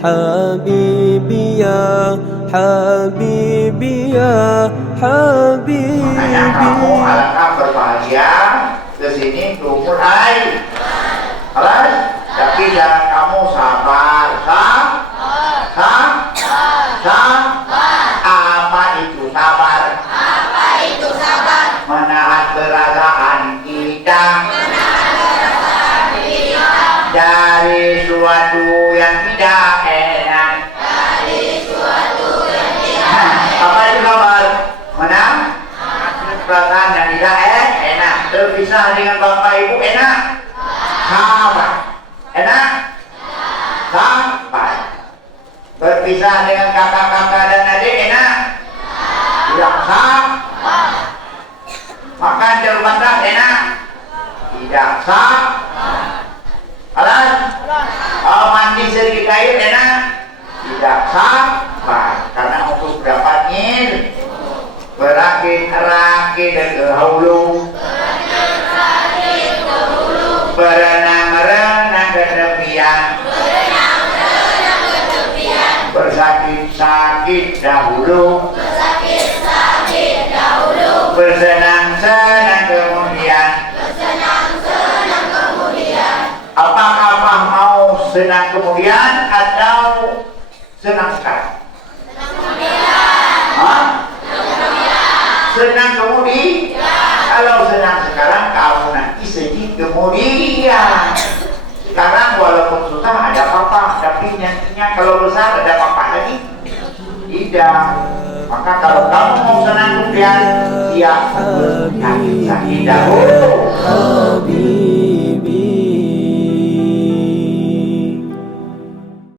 حبيبي يا حبيبي يا حبيبي. Makanya kamu alangkah berbahagia kesini umur hai. Alas, tapi jangan kamu sabar. Apa itu sabar? Apa itu sabar? Menahan perasaan kita dari suatu yang tidak enak. Apa itu sabar? Menahan perasaan yang tidak enak. Terpisah dengan bapak ibu enak. Sabar. Enak? Sabar. Berpisah dengan kakak-kakak dan adik enak? Tidak. Sabar. Makan terbatas enak? Tidak. Sabar. Alas? Mandi sedikit air enak? Tidak. Sabar. Karena untuk dapat berakit-rakit dan ke hulu, berenang-renang ke tepian, bersakit-sakit dahulu, bersenang-senang kemudian. Apakah mau senang kemudian atau senang sekarang? Senang kemudian. Kalau senang sekarang, kamu nanti sedih kemudian. Sekarang walaupun susah ada apa-apa, tapi nantinya kalau besar ada apa-apa lagi? Tidak. Maka kalau kamu mau senang kemudian, siap bersakit dahulu.